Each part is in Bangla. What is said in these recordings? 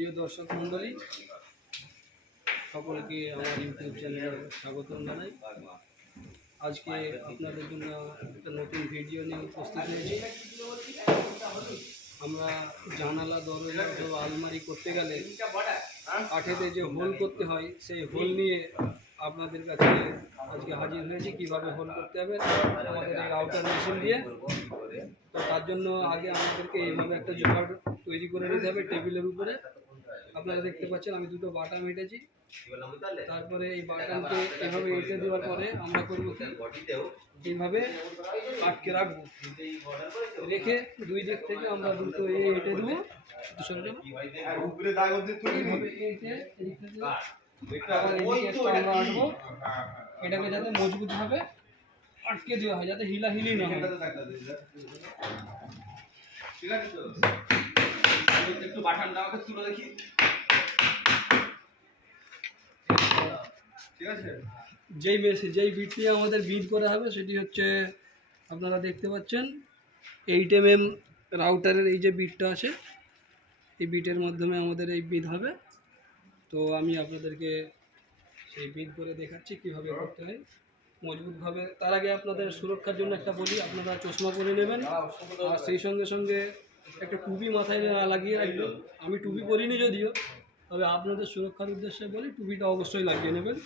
প্রিয় দর্শক মণ্ডলী, সকলকে আমার ইউটিউব চ্যানেলে স্বাগত জানাই। আজকে আপনাদের জন্য একটা নতুন ভিডিও নিয়ে উপস্থিত হয়েছি। আমরা জানালা, দরজা অথবা আলমারি করতে গেলে কাঠেতে যে হোল করতে হয়, সেই হোল নিয়ে আপনাদের কাছে আজকে হাজির হয়েছি। কীভাবে হোল করতে হবে আমাদের এই আউটার মেশিন দিয়ে। তো তার জন্য আগে আমাদেরকে এইভাবে একটা জোগাড় তৈরি করে নিতে হবে টেবিলের উপরে। আপনারা দেখতে পাচ্ছেন আমি দুটো বাটাম এঁটেছি। তারপরে এই বাটামকে এভাবে এঁটে দেওয়ার পরে আমরা করবো কি, এইভাবে আটকে রাখবো, রেখে দুই দিক থেকে আমরা দুটো এঁটে দেবো। এইভাবে এঁটে আমরা আনবো, এটাকে যাতে মজবুতভাবে আটকে দেওয়া হয়, যাতে হিলাহিলি না হয়। ঠিক আছে, তো একটু বাটামটা আমাকে তুলে দেখি। ঠিক আছে, যেই বিটটি আমাদের বিট করা হবে সেটি হচ্ছে, আপনারা দেখতে পাচ্ছেন 8 mm রাউটারের এই যে বিটটা আছে, এই বিটের মাধ্যমে আমাদের এই বিট হবে। তো আমি আপনাদেরকে সেই বিট করে দেখাচ্ছি কীভাবে করতে হয় মজবুতভাবে। তার আগে আপনাদের সুরক্ষার জন্য একটা বলি, আপনারা চশমা পরে নেবেন, আর সেই সঙ্গে সঙ্গে একটা টুপি মাথায় লাগিয়ে রাখবেন। আমি টুপি পরিনি যদিও, তবে আপনাদের সুরক্ষার উদ্দেশ্যে বলি টুপিটা অবশ্যই লাগিয়ে নেবেন।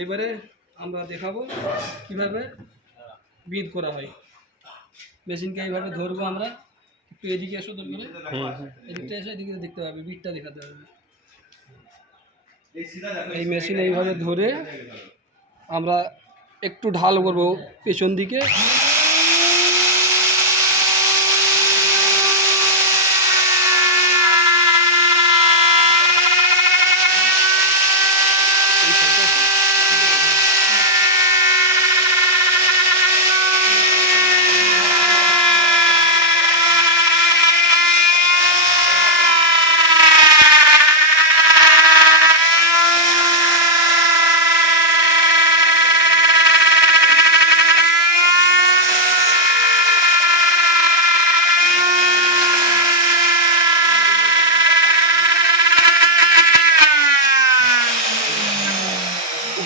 এইবারে আমরা দেখাবো কিভাবে বিট করা হয়। মেশিনকে এইভাবে ধরবো আমরা, একটু এদিকে এসো, ধরবে এদিকটা এসে এদিকে দেখতে পাবে, বিটটা দেখাতে হবে। এই মেশিন এইভাবে ধরে আমরা একটু ঢাল করবো পেছন দিকে।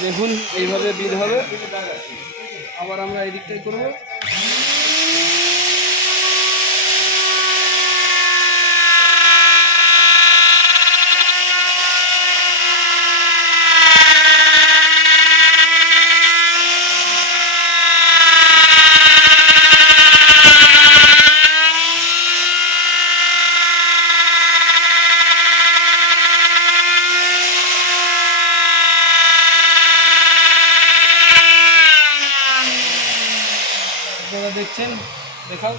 দেখুন এইভাবে বিট হবে। আবার আমরা এই দিকটাই করবো। আপনারা দেখছেন, দেখাও।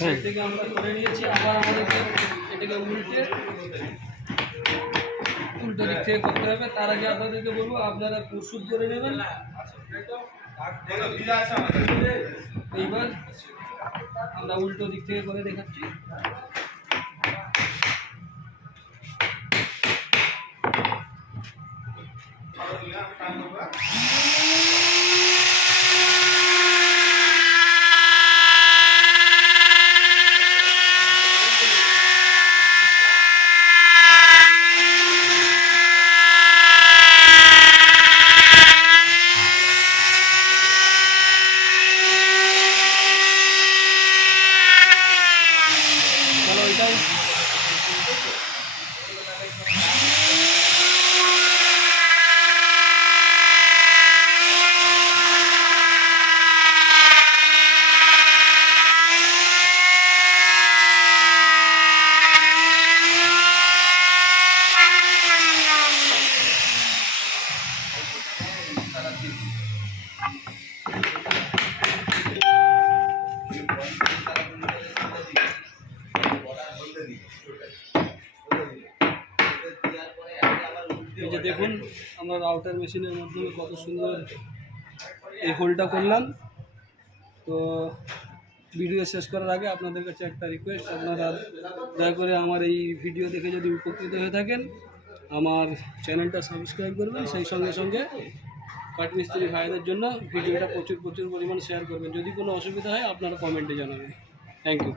সাইড থেকে আমরা করে নিয়েছি। আবার আমাদেরকে এটাকে উল্টো দিক থেকে করতে হবে। তার আগে আপনাদেরকে বলবো আপনারা প্রস্তুত করে নেবেন। এইবার আমরা উল্টো দিক থেকে করে দেখাচ্ছি। এই যে দেখুন, আমরা রাউটার মেশিনের মাধ্যমে কত সুন্দর এই হোলটা করলাম। তো ভিডিও শেষ করার আগে আপনাদের কাছে একটা রিকোয়েস্ট, আপনারা দয়া করে আমার এই ভিডিও দেখে যদি উপকৃত হয়ে থাকেন, আমার চ্যানেলটা সাবস্ক্রাইব করবেন। সেই সঙ্গে সঙ্গে কাঠমিস্ত্রি ভাইদের জন্য ভিডিওটা প্রচুর পরিমাণ শেয়ার করবেন। যদি কোনো অসুবিধা হয় আপনারা কমেন্টে জানাবেন। Thank you.